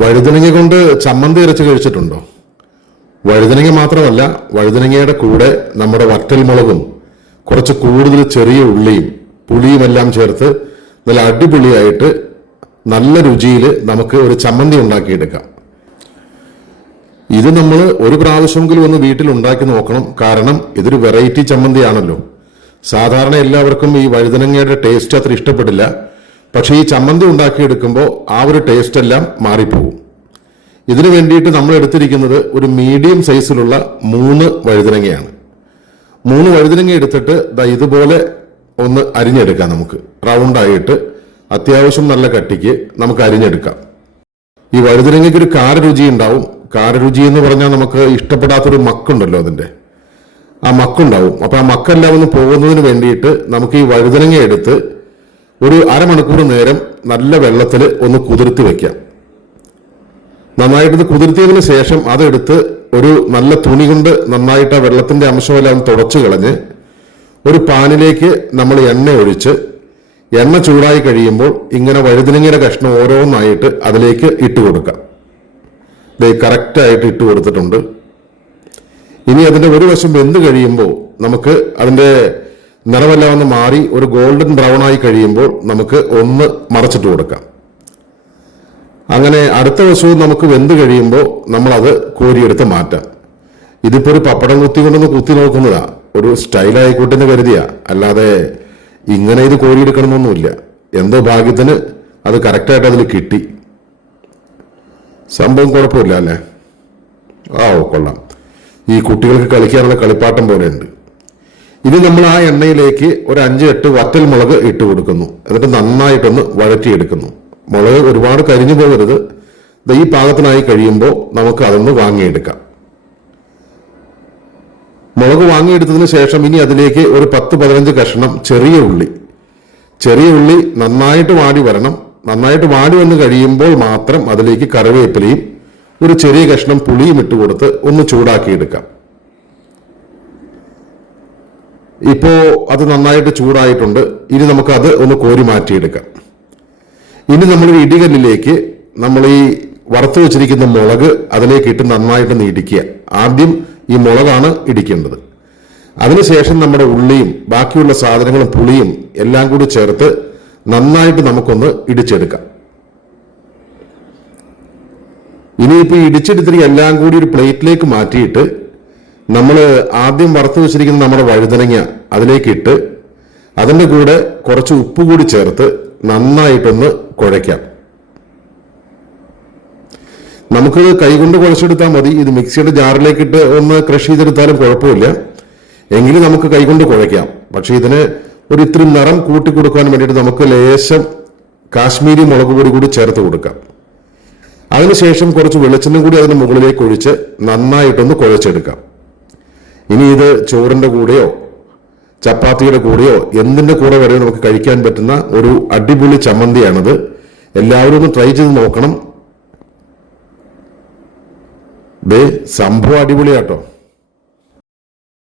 വഴുതനങ്ങ കൊണ്ട് ചമ്മന്തി ഇറച്ചി കഴിച്ചിട്ടുണ്ടോ? വഴുതനങ്ങ മാത്രമല്ല വഴുതനങ്ങയുടെ കൂടെ നമ്മുടെ വറ്റൽ മുളകും കുറച്ച് കൂടുതൽ ചെറിയ ഉള്ളിയും പുളിയും എല്ലാം ചേർത്ത് നല്ല അടിപൊളിയായിട്ട് നല്ല രുചിയിൽ നമുക്ക് ഒരു ചമ്മന്തി ഉണ്ടാക്കിയെടുക്കാം. ഇത് നമ്മൾ ഒരു പ്രാവശ്യമെങ്കിലും ഒന്ന് വീട്ടിൽ ഉണ്ടാക്കി നോക്കണം. കാരണം ഇതൊരു വെറൈറ്റി ചമ്മന്തിയാണല്ലോ. സാധാരണ എല്ലാവർക്കും ഈ വഴുതനങ്ങയുടെ ടേസ്റ്റ് അത്ര ഇഷ്ടപ്പെടില്ല. പക്ഷേ ഈ ചമ്മന്തി ഉണ്ടാക്കിയെടുക്കുമ്പോൾ ആ ഒരു ടേസ്റ്റ് എല്ലാം മാറിപ്പോകും. ഇതിനു വേണ്ടിയിട്ട് നമ്മൾ എടുത്തിരിക്കുന്നത് ഒരു മീഡിയം സൈസിലുള്ള മൂന്ന് വഴുതനങ്ങയാണ്. മൂന്ന് വഴുതനങ്ങ എടുത്തിട്ട് ദാ ഇതുപോലെ ഒന്ന് അരിഞ്ഞെടുക്കാം നമുക്ക്. റൗണ്ടായിട്ട് അത്യാവശ്യം നല്ല കട്ടിക്ക് നമുക്ക് അരിഞ്ഞെടുക്കാം. ഈ വഴുതനങ്ങയ്ക്ക് ഒരു കാരരുചി ഉണ്ടാവും. കാരരുചി എന്ന് പറഞ്ഞാൽ നമുക്ക് ഇഷ്ടപ്പെടാത്തൊരു മക്കുണ്ടല്ലോ അതിന്റെ ആ മക്കുണ്ടാവും. അപ്പോൾ ആ മക്കെല്ലാം ഒന്ന് പോകുന്നതിന് വേണ്ടിയിട്ട് നമുക്ക് ഈ വഴുതനങ്ങ എടുത്ത് ഒരു അരമണിക്കൂർ നേരം നല്ല വെള്ളത്തിൽ ഒന്ന് കുതിർത്തി വെക്കാം നന്നായിട്ട് ഇത് കുതിർത്തിയതിന് ശേഷം അതെടുത്ത് ഒരു നല്ല തുണി കൊണ്ട് നന്നായിട്ട് ആ വെള്ളത്തിന്റെ അംശമെല്ലാം തുടച്ചു കളഞ്ഞ് ഒരു പാനിലേക്ക് നമ്മൾ എണ്ണ ഒഴിച്ച് എണ്ണ ചൂടായി കഴിയുമ്പോൾ ഇങ്ങനെ വഴുതിനങ്ങയുടെ കഷ്ണം ഓരോന്നായിട്ട് അതിലേക്ക് ഇട്ട് കൊടുക്കാം ദേ കറക്റ്റായിട്ട് ഇട്ട് കൊടുത്തിട്ടുണ്ട്. ഇനി അതിന്റെ ഒരു വശം വെന്ത് കഴിയുമ്പോൾ നമുക്ക് അതിന്റെ നിറമെല്ലാം ഒന്ന് മാറി ഒരു ഗോൾഡൻ ബ്രൗൺ ആയി കഴിയുമ്പോൾ നമുക്ക് ഒന്ന് മറച്ചിട്ട് കൊടുക്കാം. അങ്ങനെ അടുത്ത വശവും നമുക്ക് വെന്ത് കഴിയുമ്പോൾ നമ്മളത് കോരിയെടുത്ത് മാറ്റാം. ഇതിപ്പോൾ ഒരു പപ്പടം കുത്തി കൊണ്ടൊന്ന് കുത്തി നോക്കുന്നതാ. ഒരു സ്റ്റൈലായിക്കോട്ടെ എന്ന് കരുതിയാ. അല്ലാതെ ഇങ്ങനെ ഇത് കോരിയെടുക്കണമെന്നൊന്നുമില്ല. എന്തോ ഭാഗ്യത്തിന് അത് കറക്റ്റായിട്ട് അതിൽ കിട്ടി. സംഭവം കുഴപ്പമില്ല അല്ലേ? ആ കൊള്ളാം. ഈ കുട്ടികൾക്ക് കളിക്കാനുള്ള കളിപ്പാട്ടം പോലെയുണ്ട്. ഇനി നമ്മൾ ആ എണ്ണയിലേക്ക് ഒരു അഞ്ച് എട്ട് വറ്റൽ മുളക് ഇട്ട് കൊടുക്കുന്നു. എന്നിട്ട് നന്നായിട്ടൊന്ന് വഴറ്റിയെടുക്കുന്നു. മുളക് ഒരുപാട് കരിഞ്ഞു പോകരുത്. ഈ പാകത്തിനായി കഴിയുമ്പോൾ നമുക്ക് അതൊന്ന് വാങ്ങിയെടുക്കാം. മുളക് വാങ്ങിയെടുത്തതിന് ശേഷം ഇനി അതിലേക്ക് ഒരു പത്ത് പതിനഞ്ച് കഷ്ണം ചെറിയ ഉള്ളി. ചെറിയ ഉള്ളി നന്നായിട്ട് വാടി വരണം. നന്നായിട്ട് വാടി വന്ന് കഴിയുമ്പോൾ മാത്രം അതിലേക്ക് കറിവേപ്പിലയും ഒരു ചെറിയ കഷ്ണം പുളിയും ഇട്ട് കൊടുത്ത് ഒന്ന് ചൂടാക്കിയെടുക്കാം. ഇപ്പോ അത് നന്നായിട്ട് ചൂടായിട്ടുണ്ട്. ഇനി നമുക്കത് ഒന്ന് കോരി മാറ്റിയെടുക്കാം. ഇനി നമ്മൾ ഇടികല്ലിലേക്ക് നമ്മൾ ഈ വറുത്തു വെച്ചിരിക്കുന്ന മുളക് അതിലേക്ക് ഇട്ട് നന്നായിട്ട് നീടിക്കുക ആദ്യം ഈ മുളകാണ് ഇടിക്കേണ്ടത്. അതിനുശേഷം നമ്മുടെ ഉള്ളിയും ബാക്കിയുള്ള സാധനങ്ങളും പുളിയും എല്ലാം കൂടി ചേർത്ത് നന്നായിട്ട് നമുക്കൊന്ന് ഇടിച്ചെടുക്കാം. ഇനിയിപ്പോൾ ഈ ഇടിച്ചെടുത്തിരി എല്ലാം കൂടി ഒരു പ്ലേറ്റിലേക്ക് മാറ്റിയിട്ട് നമ്മൾ ആദ്യം വറുത്ത് വെച്ചിരിക്കുന്ന നമ്മുടെ വഴുതനങ്ങ അതിലേക്ക് ഇട്ട് അതിന്റെ കൂടെ കുറച്ച് ഉപ്പ് കൂടി ചേർത്ത് നന്നായിട്ടൊന്ന് കുഴയ്ക്കാം. നമുക്ക് കൈകൊണ്ട് കുഴച്ചെടുത്താൽ മതി. ഇത് മിക്സിയുടെ ജാറിലേക്കിട്ട് ഒന്ന് ക്രഷ് ചെയ്തെടുത്താലും കുഴപ്പമില്ല. എങ്കിലും നമുക്ക് കൈകൊണ്ട് കുഴയ്ക്കാം. പക്ഷേ ഇതിന് ഒരു ഇത്തിരി നിറം കൂട്ടി കൊടുക്കാൻ വേണ്ടിയിട്ട് നമുക്ക് ലേശം കാശ്മീരി മുളക് പൊടി കൂടി ചേർത്ത് കൊടുക്കാം. അതിനുശേഷം കുറച്ച് വെളിച്ചെണ്ണ കൂടി അതിന് മുകളിലേക്ക് ഒഴിച്ച് നന്നായിട്ടൊന്ന് കുഴച്ചെടുക്കാം. ഇനി ഇത് ചോറിന്റെ കൂടെയോ ചപ്പാത്തിയുടെ കൂടെയോ എന്തിന്റെ കൂടെ വരെയോ നമുക്ക് കഴിക്കാൻ പറ്റുന്ന ഒരു അടിപൊളി ചമ്മന്തിയാണത്. എല്ലാവരും ഒന്ന് ട്രൈ ചെയ്ത് നോക്കണം. ദേ സംഭവം അടിപൊളിയാട്ടോ.